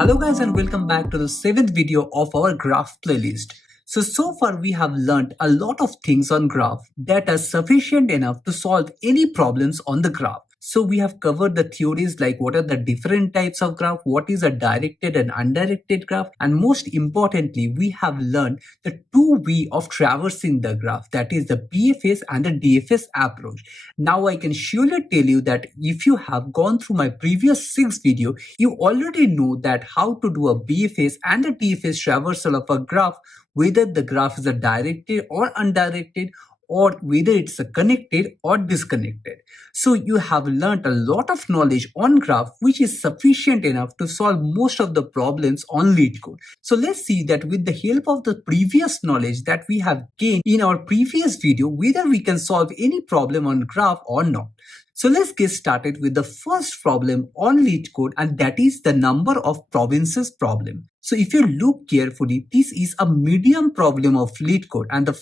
Hello guys and welcome back to the 7th video of our graph playlist. So far we have learned a lot of things on graph that are sufficient enough to solve any problems on the graph. So we have covered the theories like what are the different types of graph, what is a directed and undirected graph, and most importantly we have learned the two way of traversing the graph, that is the BFS and the DFS approach. Now I can surely tell you that if you have gone through my previous 6 video, you already know that how to do a BFS and a DFS traversal of a graph, whether the graph is a directed or undirected, or whether it's a connected or disconnected. So you have learned a lot of knowledge on graph which is sufficient enough to solve most of the problems on Leetcode. So let's see that with the help of the previous knowledge that we have gained in our previous video, whether we can solve any problem on graph or not. So let's get started with the first problem on Leetcode, and that is the number of provinces problem. So if you look carefully, this is a medium problem of Leetcode, and the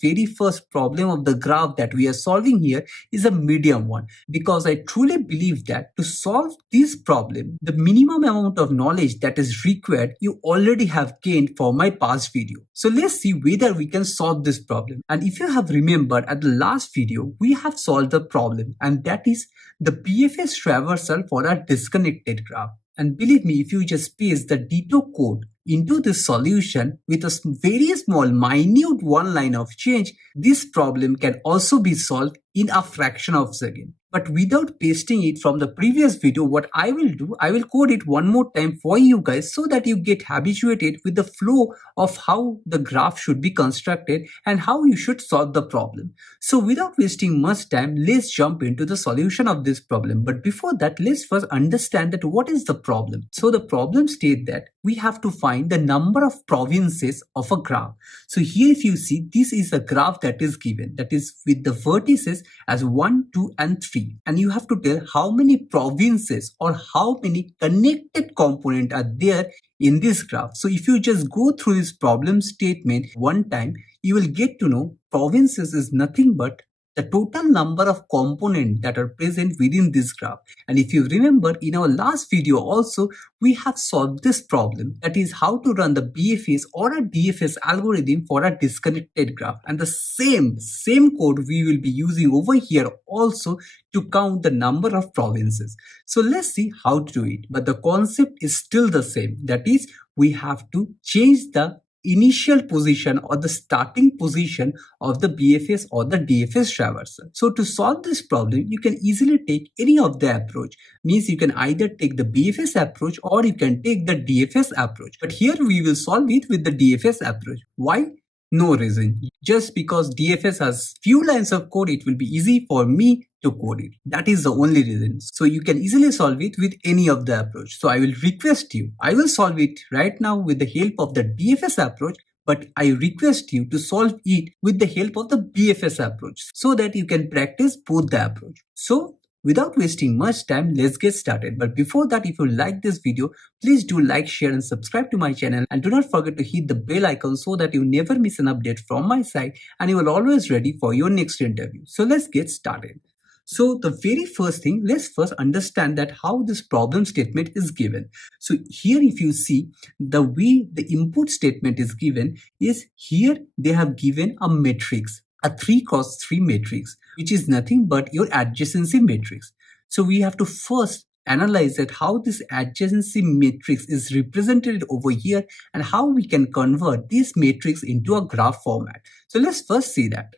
very first problem of the graph that we are solving here is a medium one, because I truly believe that to solve this problem, the minimum amount of knowledge that is required you already have gained from my past video. So let's see whether we can solve this problem. And if you have remembered at the last video, we have solved the problem, and that is the BFS traversal for a disconnected graph. And believe me, if you just paste the ditto code into this solution with a very small minute one line of change, this problem can also be solved in a fraction of a second. But without pasting it from the previous video, what I will do, I will code it one more time for you guys so that you get habituated with the flow of how the graph should be constructed and how you should solve the problem. So without wasting much time, let's jump into the solution of this problem. But before that, let's first understand that what is the problem. So the problem states that we have to find the number of provinces of a graph. So here if you see, this is a graph that is given, that is with the vertices as 1, 2 and 3. And you have to tell how many provinces or how many connected components are there in this graph. So if you just go through this problem statement one time, you will get to know provinces is nothing but the total number of components that are present within this graph. And if you remember in our last video also, we have solved this problem, that is how to run the BFS or a DFS algorithm for a disconnected graph. And the same code we will be using over here also to count the number of provinces. So let's see how to do it. But the concept is still the same, that is we have to change the initial position or the starting position of the BFS or the DFS traversal. So to solve this problem, you can easily take any of the approach. Means you can either take the BFS approach or you can take the DFS approach. But here we will solve it with the DFS approach. Why? No reason. Just because DFS has few lines of code, it will be easy for me to code it. That is the only reason. So you can easily solve it with any of the approach. So I will request you, I will solve it right now with the help of the DFS approach, but I request you to solve it with the help of the BFS approach so that you can practice both the approach. So without wasting much time, let's get started. But before that, if you like this video, please do like, share and subscribe to my channel, and do not forget to hit the bell icon so that you never miss an update from my side and you are always ready for your next interview. So let's get started. So the very first thing, let's first understand that how this problem statement is given. So here if you see the way the input statement is given is here they have given a matrix, a 3x3 matrix, which is nothing but your adjacency matrix. So we have to first analyze that how this adjacency matrix is represented over here and how we can convert this matrix into a graph format. So let's first see that.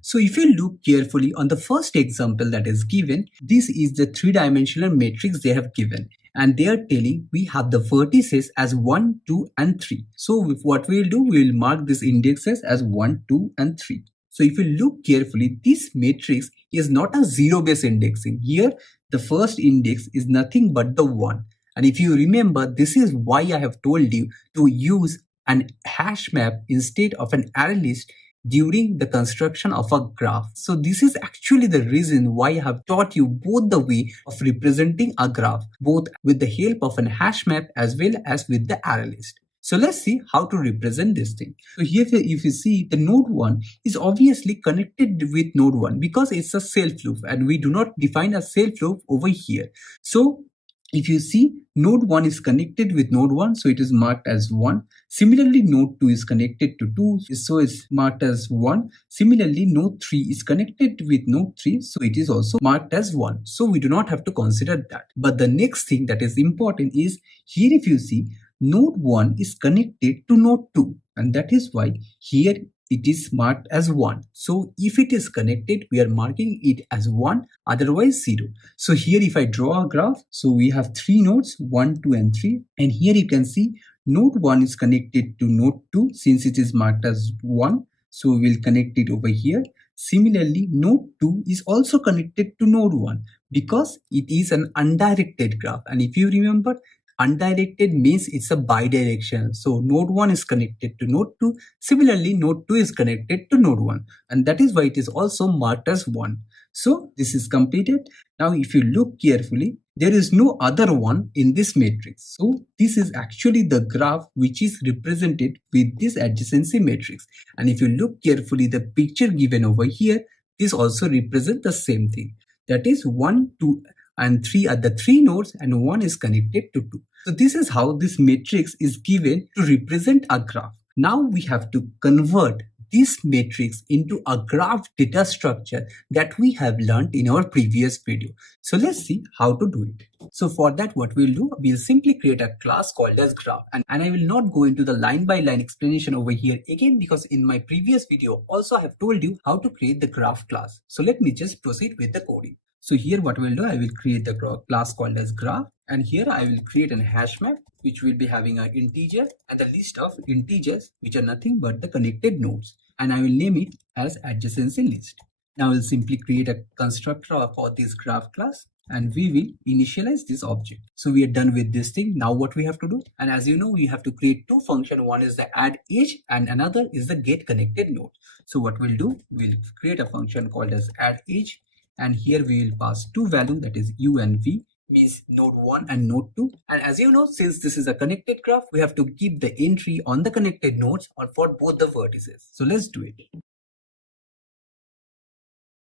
So if you look carefully on the first example that is given, this is the three-dimensional matrix they have given. And they are telling we have the vertices as 1, 2 and 3. So with what we will do, we will mark these indexes as 1, 2 and 3. So if you look carefully, this matrix is not a zero-based indexing. Here, the first index is nothing but the 1. And if you remember, this is why I have told you to use an hash map instead of an array list during the construction of a graph. So this is actually the reason why I have taught you both the way of representing a graph, both with the help of an hash map as well as with the array list. So let's see how to represent this thing. So here if you see, the node 1 is obviously connected with node 1 because it's a self loop and we do not define a self loop over here. So If you see, node 1 is connected with node 1, so it is marked as 1. Similarly, node 2 is connected to 2, so it's marked as 1. Similarly, node 3 is connected with node 3, so it is also marked as 1. So we do not have to consider that. But the next thing that is important is, here if you see, node 1 is connected to node 2, and that is why here it is marked as 1. So if it is connected, we are marking it as 1, otherwise 0. So here if I draw a graph, so we have 3 nodes, 1, 2 and 3. And here you can see node 1 is connected to node 2 since it is marked as 1. So we will connect it over here. Similarly, node 2 is also connected to node 1 because it is an undirected graph. And if you remember, undirected means it's a bidirectional. So node 1 is connected to node 2. Similarly, node 2 is connected to node 1. And that is why it is also marked as 1. So this is completed. Now if you look carefully, there is no other one in this matrix. So this is actually the graph which is represented with this adjacency matrix. And if you look carefully, the picture given over here, this also represents the same thing. That is 1, 2 and 3 are the 3 nodes and 1 is connected to 2. So this is how this matrix is given to represent a graph. Now we have to convert this matrix into a graph data structure that we have learned in our previous video. So let's see how to do it. So for that, what we'll do, we'll simply create a class called as graph, and I will not go into the line by line explanation over here again because in my previous video also I have told you how to create the graph class. So let me just proceed with the coding. So here what we'll do, I will create the class called as graph, and here I will create an hash map which will be having an integer and a list of integers which are nothing but the connected nodes, and I will name it as adjacency list. Now we'll simply create a constructor for this graph class and we will initialize this object. So we are done with this thing. Now what we have to do, and as you know, we have to create two functions. One is the add edge and another is the get connected node. So what we'll do, we'll create a function called as add edge, and here we will pass two values, that is u and v, means node 1 and node 2. And as you know, since this is a connected graph, we have to keep the entry on the connected nodes or for both the vertices. So let's do it.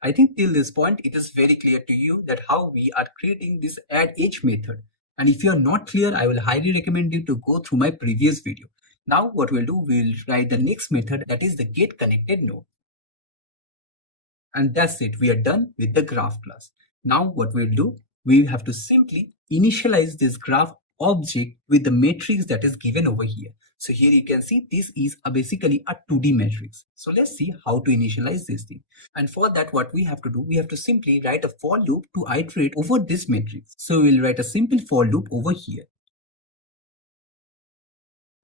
I think till this point, it is very clear to you that how we are creating this add edge method. And if you are not clear, I will highly recommend you to go through my previous video. Now what we'll do, we'll write the next method, that is the get connected node. And that's it. We are done with the graph class. Now what we'll do, we have to simply initialize this graph object with the matrix that is given over here. So here you can see this is basically a 2D matrix. So let's see how to initialize this thing. And for that, what we have to do, we have to simply write a for loop to iterate over this matrix. So we'll write a simple for loop over here.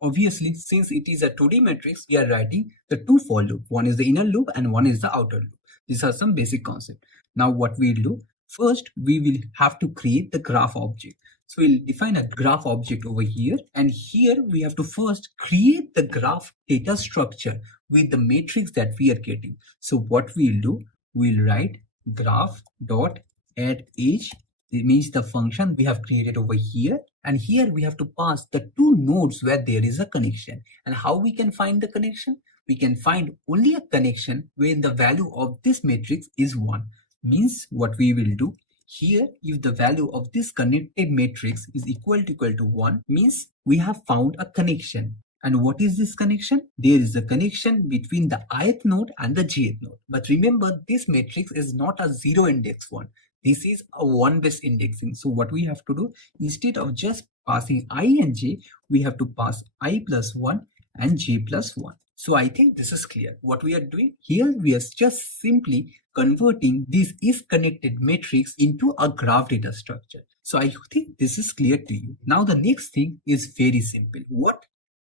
Obviously, since it is a 2D matrix, we are writing the two for loop. One is the inner loop and one is the outer loop. These are some basic concepts. Now what we'll do, first we will have to create the graph object. So we'll define a graph object over here, and here we have to first create the graph data structure with the matrix that we are getting. So what we'll do, we'll write graph dot add edge. It means the function we have created over here, and here we have to pass the two nodes where there is a connection. And how we can find the connection? We can find only a connection when the value of this matrix is 1. Means what we will do here, if the value of this connected matrix is equal to 1, means we have found a connection. And what is this connection? There is a connection between the ith node and the jth node. But remember, this matrix is not a 0 index one. This is a 1-based indexing. So what we have to do, instead of just passing I and j, we have to pass I plus 1 and j plus 1. So I think this is clear. What we are doing here, we are just simply converting this isConnected matrix into a graph data structure. So I think this is clear to you. Now the next thing is very simple. What?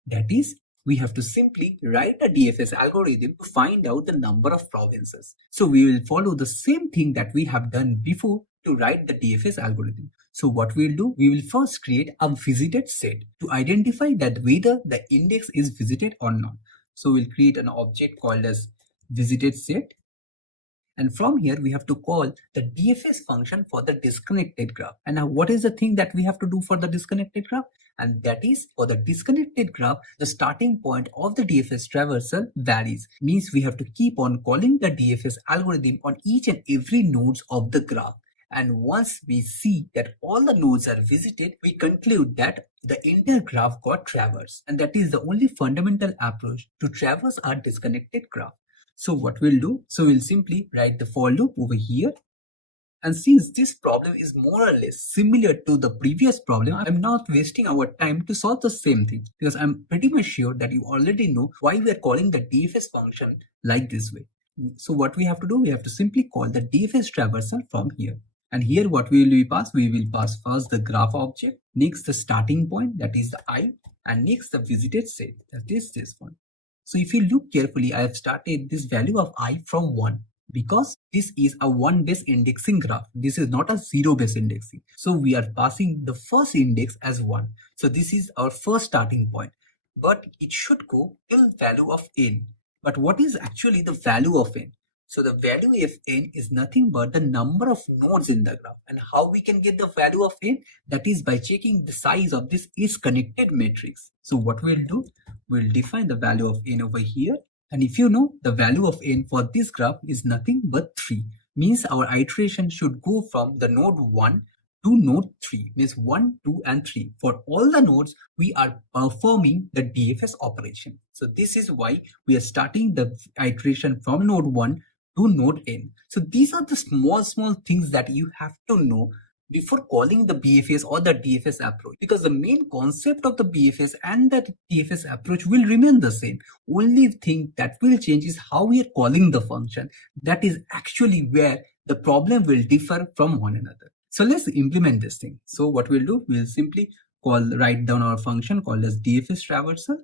That is, we have to simply write a DFS algorithm to find out the number of provinces. So we will follow the same thing that we have done before to write the DFS algorithm. So what we'll do, we will first create a visited set to identify that whether the index is visited or not. So we'll create an object called as visited set. And from here, we have to call the DFS function for the disconnected graph. And now what is the thing that we have to do for the disconnected graph? And that is, for the disconnected graph, the starting point of the DFS traversal varies. Means we have to keep on calling the DFS algorithm on each and every nodes of the graph. And once we see that all the nodes are visited, we conclude that the entire graph got traversed. And that is the only fundamental approach to traverse our disconnected graph. So what we'll do, we'll simply write the for loop over here. And since this problem is more or less similar to the previous problem, I'm not wasting our time to solve the same thing, because I'm pretty much sure that you already know why we are calling the DFS function like this way. So what we have to do, we have to simply call the DFS traversal from here. And here what we will pass, we will pass first the graph object, next the starting point, that is the I, and next the visited set, that is this one. So if you look carefully, I have started this value of I from 1, because this is a 1-base indexing graph. This is not a 0-base indexing. So we are passing the first index as 1. So this is our first starting point. But it should go till value of n. But what is actually the value of n? So the value of n is nothing but the number of nodes in the graph. And how we can get the value of n? That is by checking the size of this isConnected matrix. So what we'll do, we'll define the value of n over here. And if you know, the value of n for this graph is nothing but 3. Means our iteration should go from the node 1 to node 3. Means 1, 2 and 3. For all the nodes, we are performing the DFS operation. So this is why we are starting the iteration from node 1 to node n. So these are the small things that you have to know before calling the BFS or the DFS approach, because the main concept of the BFS and the DFS approach will remain the same. Only thing that will change is how we are calling the function. That is actually where the problem will differ from one another. So let's implement this thing. So what we'll do, we'll simply write down our function called as DFS traversal.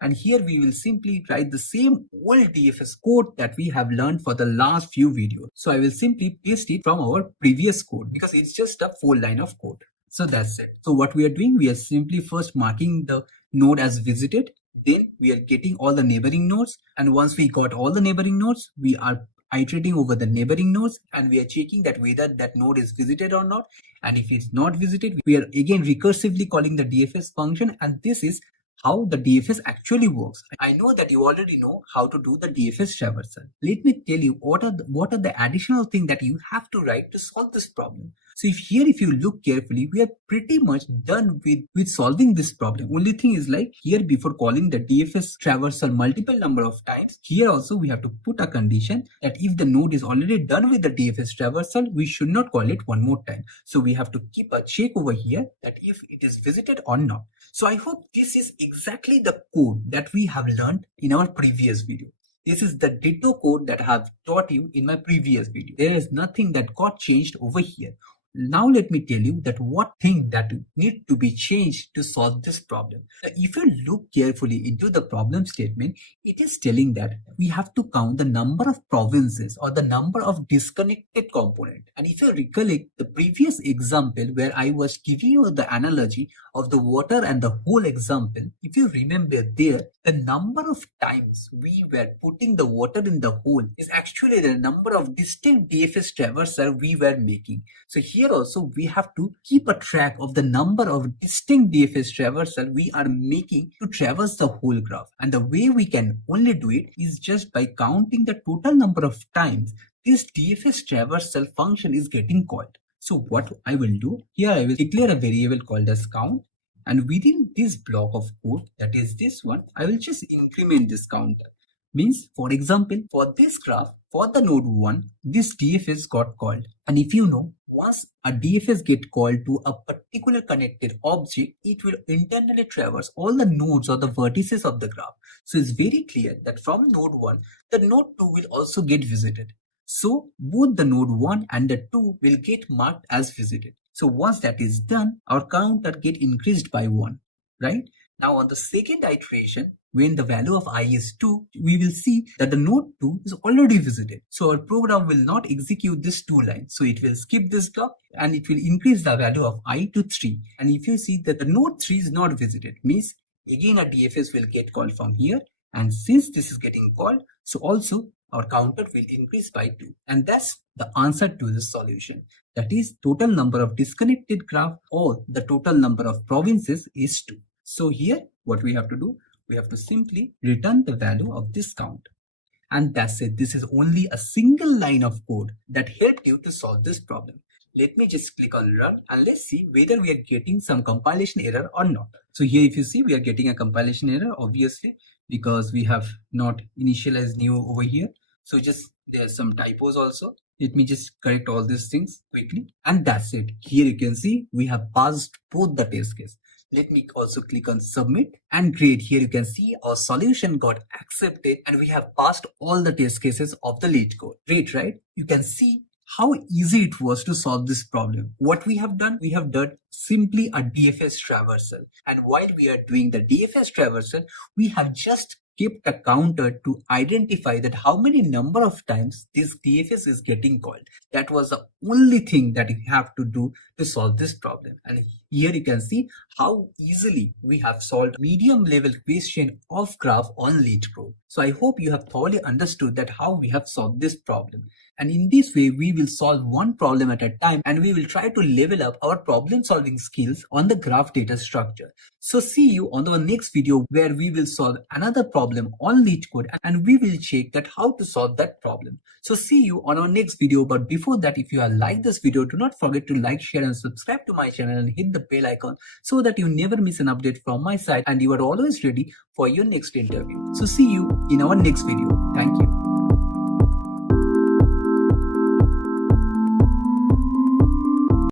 And here we will simply write the same old DFS code that we have learned for the last few videos. So I will simply paste it from our previous code, because it's just a 4-line of code. So that's it. So what we are doing, we are simply first marking the node as visited. Then we are getting all the neighboring nodes. And once we got all the neighboring nodes, we are iterating over the neighboring nodes, and we are checking that whether that node is visited or not. And if it's not visited, we are again recursively calling the DFS function, and this is how the DFS actually works. I know that you already know how to do the DFS traversal. Let me tell you what are the additional things that you have to write to solve this problem. So if you look carefully, we are pretty much done with solving this problem. Only thing is, like here, before calling the DFS traversal multiple number of times, here also we have to put a condition that if the node is already done with the DFS traversal, we should not call it one more time. So we have to keep a check over here that if it is visited or not. So I hope this is exactly the code that we have learned in our previous video. This is the ditto code that I have taught you in my previous video. There is nothing that got changed over here. Now let me tell you that what thing that need to be changed to solve this problem. If you look carefully into the problem statement, it is telling that we have to count the number of provinces or the number of disconnected components. And if you recollect the previous example where I was giving you the analogy of the water and the whole example, if you remember there, the number of times we were putting the water in the hole is actually the number of distinct DFS traversal we were making. So here also we have to keep a track of the number of distinct DFS traversal we are making to traverse the whole graph. And the way we can only do it is just by counting the total number of times this DFS traversal function is getting called. So what I will do, here I will declare a variable called as count. And within this block of code, that is this one, I will just increment this counter. Means, for example, for this graph, for the node 1, this DFS got called. And if you know, once a DFS get called to a particular connected object, it will internally traverse all the nodes or the vertices of the graph. So it's very clear that from node 1, the node 2 will also get visited. So both the node 1 and the 2 will get marked as visited. So once that is done, our counter get increased by 1, right? Now on the second iteration, when the value of I is 2, we will see that the node 2 is already visited. So our program will not execute this 2 lines. So it will skip this block and it will increase the value of I to 3. And if you see that the node 3 is not visited, means again a DFS will get called from here. And since this is getting called, so also our counter will increase by 2. And that's the answer to this solution. That is, total number of disconnected graph or the total number of provinces is 2. So here what we have to do, we have to simply return the value of this count. And that's it. This is only a single line of code that helped you to solve this problem. Let me just click on run and let's see whether we are getting some compilation error or not. So here if you see, we are getting a compilation error, obviously, because we have not initialized new over here. So just there's some typos also. Let me just correct all these things quickly. And that's it. Here you can see we have passed both the test case. Let me also click on submit and great. Here you can see our solution got accepted and we have passed all the test cases of the Leetcode. Great, right? You can see how easy it was to solve this problem. What we have done simply a DFS traversal. And while we are doing the DFS traversal, we have just kept a counter to identify that how many number of times this DFS is getting called. That was the only thing that you have to do to solve this problem. And here you can see how easily we have solved medium level question of graph on Leetcode. So I hope you have thoroughly understood that how we have solved this problem. And in this way, we will solve one problem at a time and we will try to level up our problem solving skills on the graph data structure. So see you on the next video where we will solve another problem on Leetcode and we will check that how to solve that problem. So see you on our next video. But before that, if you have liked this video, do not forget to like, share and subscribe to my channel and hit the bell icon so that you never miss an update from my side and you are always ready for your next interview. So see you in our next video. Thank you.